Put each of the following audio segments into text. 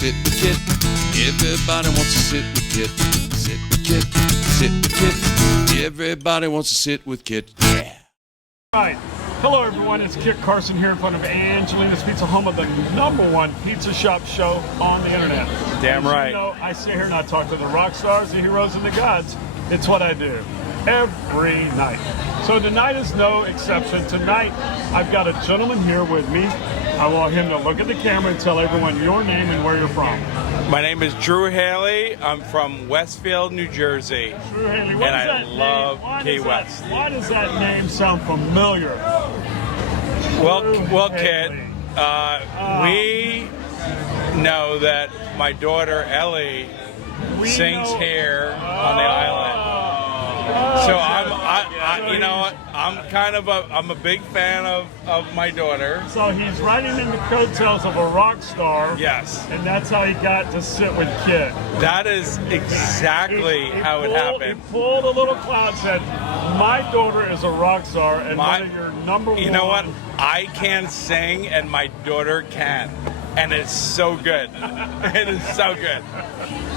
sit with Kit. Everybody wants to sit with Kit. Sit with Kit. Sit with Kit. Everybody wants to sit with Kit. Yeah. All right. Hello, everyone. It's Kit Carson here in front of Angelina's Pizza, home of the #1 pizza shop show on the internet. Damn right. You know, I sit here and I talk to the rock stars, the heroes, and the gods. It's what I do every night. So tonight is no exception. Tonight, I've got a gentleman here with me. I want him to look at the camera and tell everyone your name and where you're from. My name is Drew Haley. I'm from Westfield, New Jersey. Drew Haley, and I love Key West. Why does that name sound familiar? Well, Kit, we know that my daughter Ellie sings here on the island. So I'm a big fan of my daughter. So he's riding in the coattails of a rock star. Yes. And that's how he got to sit with Kit. That is exactly how it happened. He pulled a little cloud, said, my daughter is a rock star and one of your #1. You know what? I can sing and my daughter can. And it's so good. It is so good.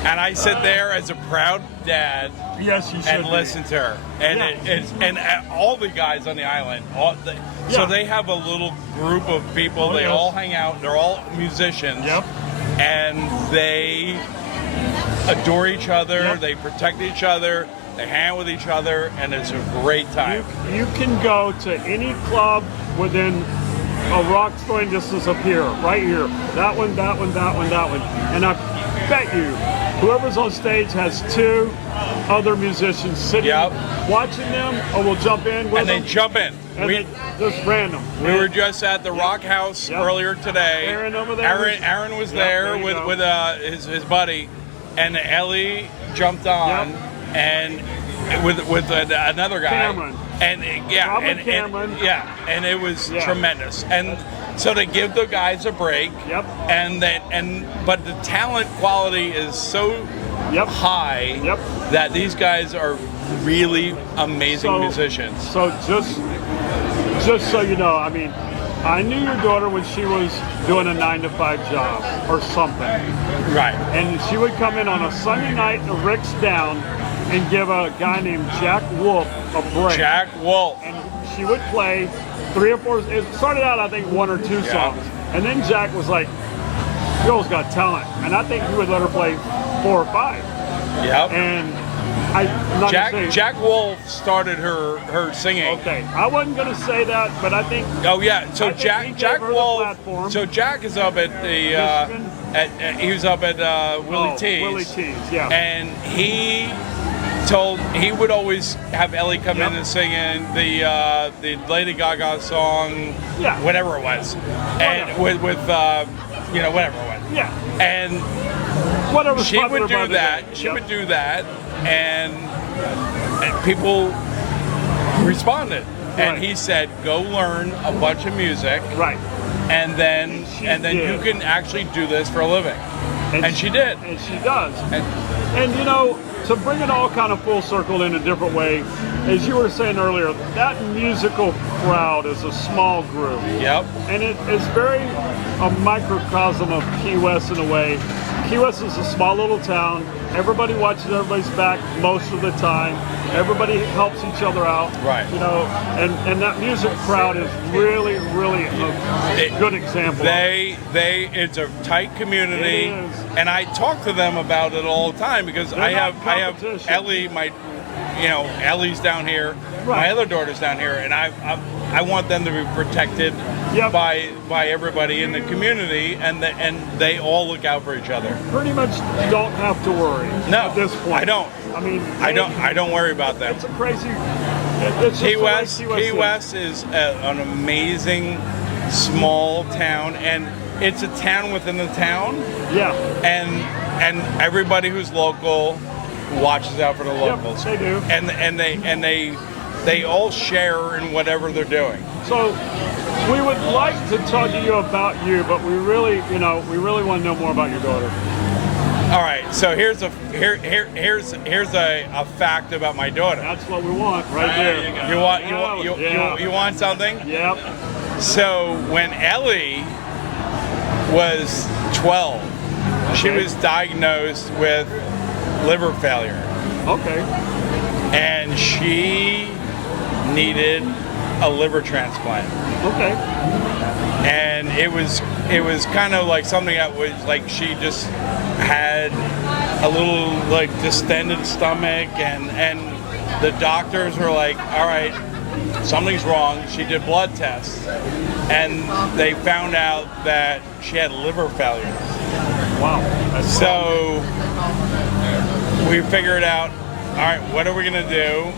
And I sit there as a proud dad. Yes, you should. And listen to her. And and all the guys on the island. So they have a little group of people. They all hang out. They're all musicians. Yep. And they adore each other. Yep. They protect each other. They hang out with each other. And it's a great time. You can go to any club within a rock throwing distance up here, right here. That one, that one, that one, that one. And I bet you, whoever's on stage has 2 other musicians sitting, watching them, or will jump in with them. And they jump in. And just random. We were just at the Rock House earlier today. Aaron over there. Aaron was there with his buddy, and Ellie jumped on, and with another guy. Cameron. And it was tremendous. And so they give the guys a break. Yep. But the talent quality is so high that these guys are really amazing musicians. So just so you know, I mean, I knew your daughter when she was doing a 9-to-5 job or something. Right. And she would come in on a Sunday night in Rick's Down and give a guy named Jack Wolf a break. Jack Wolf. And she would play 3 or 4. It started out, I think, 1 or 2 songs. And then Jack was like, girl's got talent. And I think he would let her play 4 or 5. Yep. And Jack Wolf started her singing. Okay, I wasn't going to say that, but I think. Oh yeah, so Jack Wolf. So Jack is up at the. He was up at Willie T's. Willie T's, yeah. And he would always have Ellie come in and sing in the Lady Gaga song, whatever it was, and with whatever it was. Yeah. And whatever she would do that. She would do that. And people responded, and he said, "Go learn a bunch of music, and then you can actually do this for a living." And she did, and she does. And you know, to bring it all kind of full circle in a different way, as you were saying earlier, that musical crowd is a small group. Yep. And it is very a microcosm of Key West in a way. Key West is a small little town. Everybody watches everybody's back most of the time. Everybody helps each other out. Right. You know, and that music crowd is really, really a good example. It's a tight community, and I talk to them about it all the time because I have Ellie, Ellie's down here, my other daughter's down here, and I want them to be protected by everybody in the community, and they all look out for each other. Pretty much don't have to worry. No, at this point. I don't. I mean, I don't worry about them. It's a crazy. Key West is an amazing small town, and it's a town within the town. Yeah. And everybody who's local watches out for the locals. They do. And they all share in whatever they're doing. So we would like to talk to you about you, but we really want to know more about your daughter. All right, so here's a fact about my daughter. That's what we want, right there. You want something? Yep. So when Ellie was 12, She was diagnosed with liver failure. Okay. And she needed a liver transplant. Okay. And it was kind of like something that was like she just had a little like distended stomach, and the doctors were like, all right, something's wrong. She did blood tests, and they found out that she had liver failure. Wow. So we figured out, all right, what are we gonna do?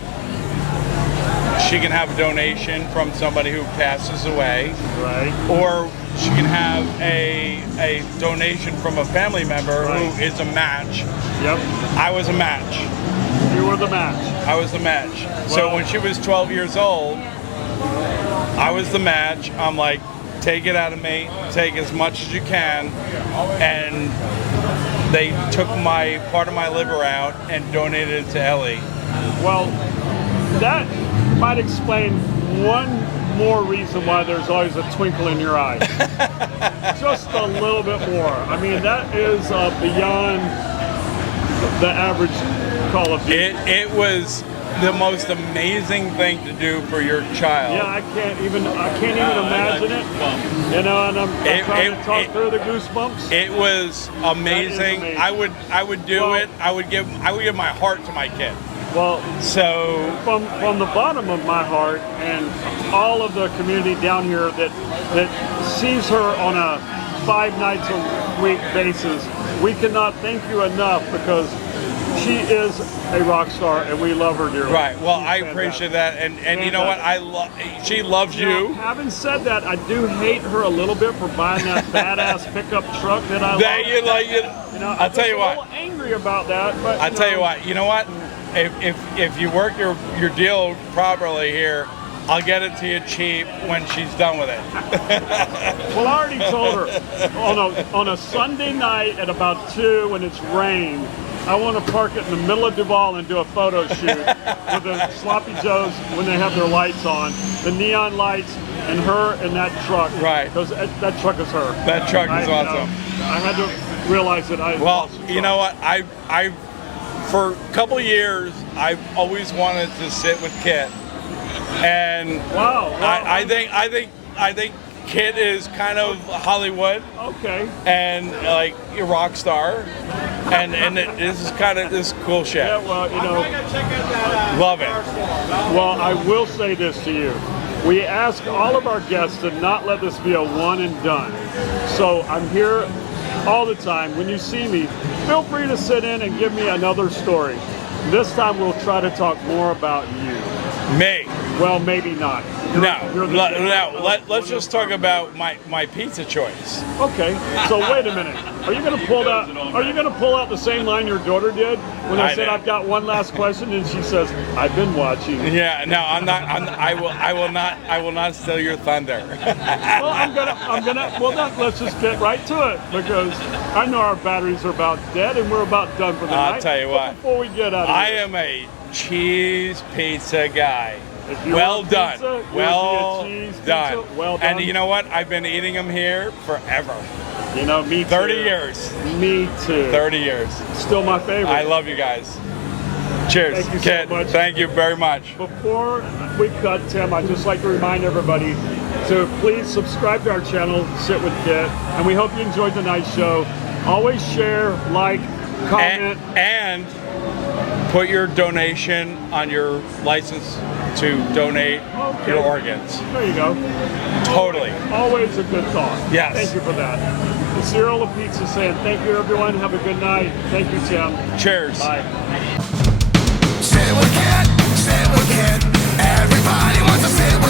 She can have a donation from somebody who passes away, right? Or she can have a donation from a family member who is a match. Yep. I was a match. You were the match. I was the match. So when she was 12 years old, I was the match. I'm like, take it out of me, take as much as you can, and they took my part of my liver out and donated it to Elle. Well, that might explain one more reason why there's always a twinkle in your eye. Just a little bit more. I mean, that is beyond the average Call of Duty. It was the most amazing thing to do for your child. Yeah, I can't even imagine it. You know, and I'm trying to talk through the goosebumps. It was amazing. I would do it. I would give my heart to my kid. Well, so from the bottom of my heart and all of the community down here that sees her on a 5 nights a week basis, we cannot thank you enough, because she is a rock star and we love her dearly. Right. Well, I appreciate that, and you know what? She loves you. Having said that, I do hate her a little bit for buying that badass pickup truck that I love. You know, I'll tell you what. I'm a little angry about that, but I'll tell you what. You know what? If you work your deal properly here, I'll get it to you cheap when she's done with it. Well, I already told her on a Sunday night at about 2 when it's rained, I want to park it in the middle of Duval and do a photo shoot with the Sloppy Joes when they have their lights on, the neon lights, and her in that truck. Right. Because that truck is her. That truck is awesome. I had to realize that I. Well, you know what? I for a couple years, I've always wanted to sit with Kit, and wow. I think Kit is kind of Hollywood. Okay. And like a rock star, and this is kind of this cool shit. Yeah, well, you know, love it. Well, I will say this to you. We ask all of our guests to not let this be a one and done. So I'm here all the time. When you see me, feel free to sit in and give me another story. This time we'll try to talk more about you. Me? Well, maybe not. Let's just talk about my pizza choice. Okay. So wait a minute. Are you going to pull out the same line your daughter did when I said I've got one last question, and she says, "I've been watching." Yeah. No, I'm not. I will not steal your thunder. Well, I'm gonna. Well, let's just get right to it, because I know our batteries are about dead and we're about done for the night. I'll tell you what. Before we get out of here, I am a cheese pizza guy. Well done. Pizza, well done. Well done. And you know what? I've been eating them here forever. You know, me too. 30 years. Me too. 30 years. Still my favorite. I love you guys. Cheers. Thank you Kit, so much. Thank you very much. Before we cut, Tim, I'd just like to remind everybody to please subscribe to our channel, Sit with Kit, and we hope you enjoyed tonight's show. Always share, like, comment. And put your donation on your license to donate your organs. There you go. Totally. Always a good thought. Yes. Thank you for that. It's the Earl of Pizza saying thank you, everyone. Have a good night. Thank you, Tim. Cheers. Bye. Sit with Kit, sit with Kit. Everybody wants to sit with